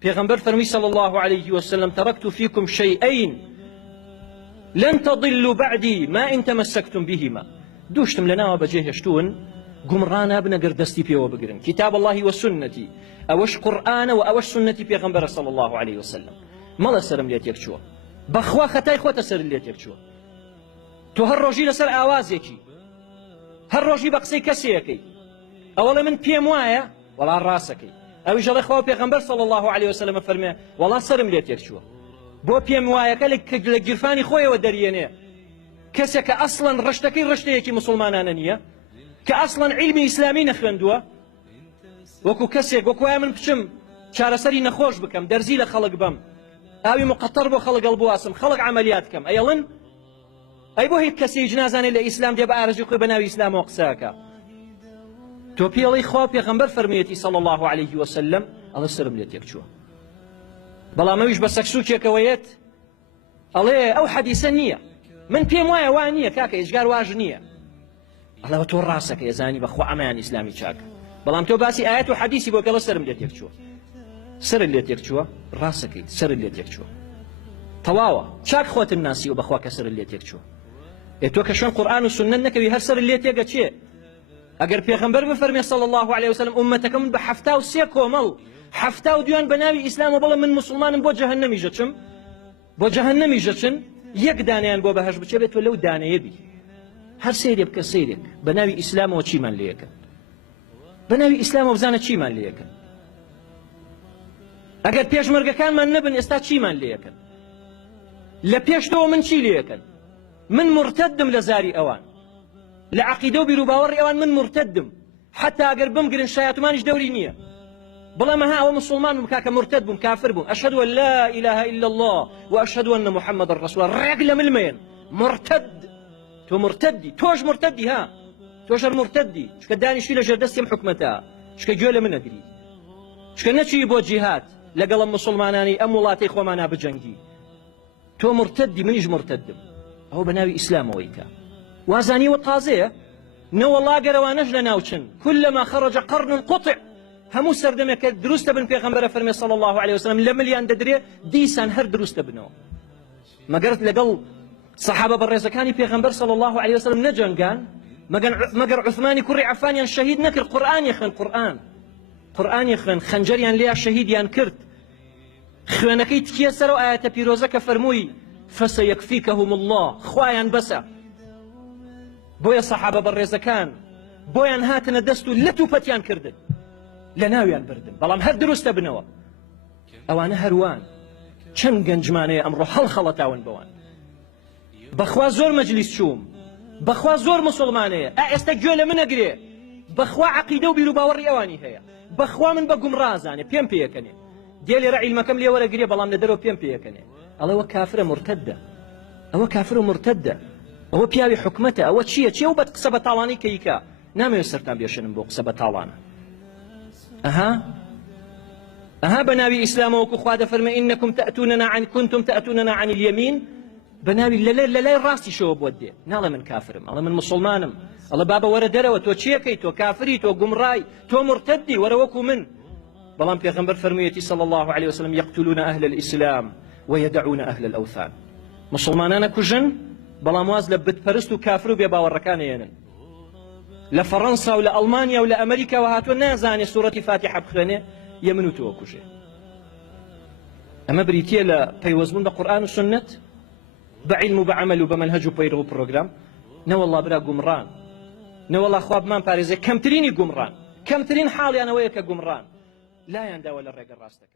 پیغمبر فرمی صلی الله علیه وسلم تركت فيكم شيئين لن تضلوا بعدي ما إن تمسكتم بهما. دوشتم لنا وبجهشتون قمرانا بنقر دستي بيو بقرن كتاب الله وسنتي أوش قرآن وأوش سنتي پیغمبر صلى الله عليه وسلم مالا سرم ليت يكشوا بخوا خطاي خوات سر ليت يكشوا تو هر روجي لسر آوازيكي هر روجي بقسي كسيكي أولا من بيم وايا ولا راسكي أو يجل إخوة پیغمبر صلى الله عليه وسلم فرمي والله سرم ليت يكشوا بو بيم وايا كالك جرفاني خويا ودريانيه كسك أصلا رشتكي رشتيكي مسلمانان نية كأصلا علمي إسلامي نخوندوه وكو كسيك وكو من بشم شارسري نخوش بكم درزي لخلق بم أوي مقطر بو خلق البواسم خلق عمليات كم أيلن أي بو هيك كسي جنازان إلى إسلام جاب أرجو بناوي إسلام وقساكا توبي الله إخوة پیغمبر فرميتي صلى الله عليه وسلم الله سرم ليت يكشوه بلا ما ويش بسكسو كيكويت الله أو حديثة نية من بيم وايا وانية كاكا إشجار واجنية الله تو راسك يا زاني بخوا عمان إسلامي شاكا بلام تو باسي آيات وحديثي بوك الله سرم ليت يكشوه سر الليت يكشوه راسك سر الليت يكشوه تواوا شاك خوات الناس وبخوا كسر الليت يكشوه تو كشون قرآن والسنة نكوي هر سر الليت يكشيه اگر پیغمبر بفرمي صلى الله عليه وسلم امتكم بحفتا وسيكو مل حفتا وديان بناوي اسلام وبلا من مسلمان بو جهنم يجتشم بو جهنم يجتشن يك دانيان بو بهش بچه بيت ولو دانيه بي هر سيري بك سيرك بناوي اسلام و چي من ليك بناوي اسلام و بزانه چي من ليك اگر پیش مرگ كان من نبن استا چي من ليك لا پیش تو من چي ليك من مرتدم لزاري اوان لعقيدو بيروباوري اوان من مرتدم حتى اگر بمقرن شياطمانش دوري نيه بلا ما ها مسلمان بكاك مرتد بم كافر بم اشهد ان لا اله الا الله واشهد ان محمد رسول الله رجل من المين مرتد تو مرتدي توش مرتدي ها توشر مرتدي شك داني شي لجردستم حكمتها شك جوله من ادري شك نشي بو جهاد لقل مسلماناني امولاتي خومانا بجنجي تو مرتدي منيش مرتدم هو بناوي اسلام ويكا وازاني وطازيه نو والله قروانش لناوشن كلما خرج قرن قطع همو سردمك دروست بن پیغمبر فرمي صلى الله عليه وسلم لمليان ددري ديسان هر دروست بنو ما قرت لقل صحابه بالرزكاني پیغمبر صلى الله عليه وسلم نجنقان ما قر عثماني كري عفانيان شهيد نكر قرآن يخن قرآن يخن خنجريان ليا شهيد يان كرت خوانكي تكيسروا آيات بيروزك فرموي فسيكفيكهم الله خوايان بسا بويا صحابه بالرزكان بويان هاتنا دستو لتو بتيان كردن لناويان بردن بلام هر دروست بنوا اوانه هروان چەند گەنجمانەیە ئەمڕۆ هەڵخەڵەتاون بەوان بەخوا زۆر مەجلیس چووم بەخوا زۆر مسلمانەیە ئێستا گوێ لە من ئەگرێ بەخوا عەقیدە و بیر و باوەڕی ئەوانی هەیە بەخوا من بە گومڕازانێ پێم پێیەکەنێ دێ لێرە عیلمەکەم لێ وەرەگرێ بەڵام لە دەرەوە پێم پێیەکەنێ ئەڵەوە کافرە مرتەدە ئەوە کافر و مرتەدە ئەوە پیاوی حکومەتە ئەوە چییە چێ و بەد قسە بەتاڵانی کەیکا نامەوێت سەرتان بێشێنم بۆ قسە بەتاڵانە أها بناوي إسلام وكخوا دفرما إنكم كنتم تأتوننا عن اليمين بناوي لا راسي شو بودي نالا من كافرم الله من مسلمانم الله بابا ورا دروا تو تشيكي تو كافري تو قمراي تو مرتدي ورا وكو من بلان بيغمبر فرميتي صلى الله عليه وسلم يقتلون أهل الإسلام ويدعون أهل الأوثان مسلمانانا كجن بلان مواز لبت برستو كافرو بيبا وركان ينن لفرنسا ولا ألمانيا ولا أمريكا وهاتو نازاني سورة فاتحة بخانه يمنو توكوشي أما بريتيا لا بيوزمون بقرآن والسنة بعلم بعمل وبمنهج وبيرو بروجرام نو والله برا قمران نو والله خواب مان باريزي كم تريني قمران كم ترين حالي أنا وياك قمران لا يندى ولا الرجل راستك